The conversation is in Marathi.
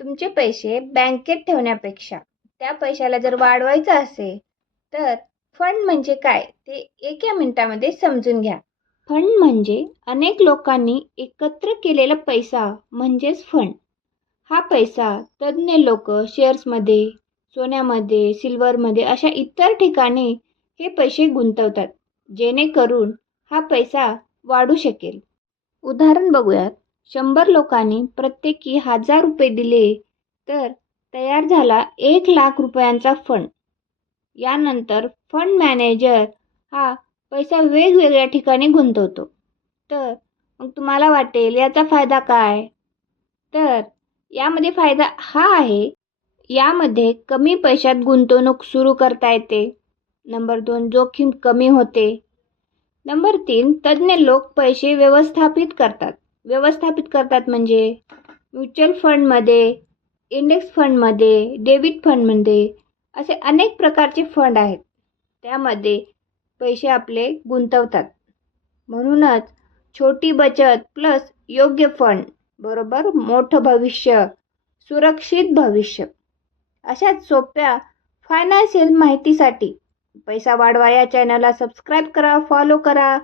तुमचे पैसे बँकेत ठेवण्यापेक्षा त्या पैशाला जर वाढवायचं असेल तर फंड म्हणजे काय ते एका मिनिटामध्ये समजून घ्या. फंड म्हणजे अनेक लोकांनी एकत्र केलेला पैसा म्हणजेच फंड. हा पैसा तज्ज्ञ लोक शेअर्समध्ये, सोन्यामध्ये, सिल्वरमध्ये अशा इतर ठिकाणी हे पैसे गुंतवतात, जेणेकरून हा पैसा वाढू शकेल. उदाहरण बघूयात. 100 लोकांनी प्रत्येकी 1000 रुपये दिले तर तयार झाला 1,00,000 रुपयांचा फंड. यानंतर फंड मॅनेजर हा पैसा वेगवेगळ्या ठिकाणी गुंतवतो. तर मग तुम्हाला वाटेल याचा फायदा काय? तर यामध्ये फायदा हा आहे, यामध्ये कमी पैशात गुंतवणूक सुरू करता येते. नंबर 2, जोखीम कमी होते. नंबर 3, तज्ज्ञ लोक पैसे व्यवस्थापित करतात म्हणजे म्युच्युअल फंडमध्ये, इंडेक्स फंडमध्ये, डेबिट फंडमध्ये असे अनेक प्रकारचे फंड आहेत. त्यामध्ये पैसे आपले गुंतवतात. म्हणूनच छोटी बचत प्लस योग्य फंड बरोबर मोठं भविष्य, सुरक्षित भविष्य. अशाच सोप्या फायनान्शियल माहितीसाठी पैसा वाढवा या चॅनलला सबस्क्राईब करा, फॉलो करा.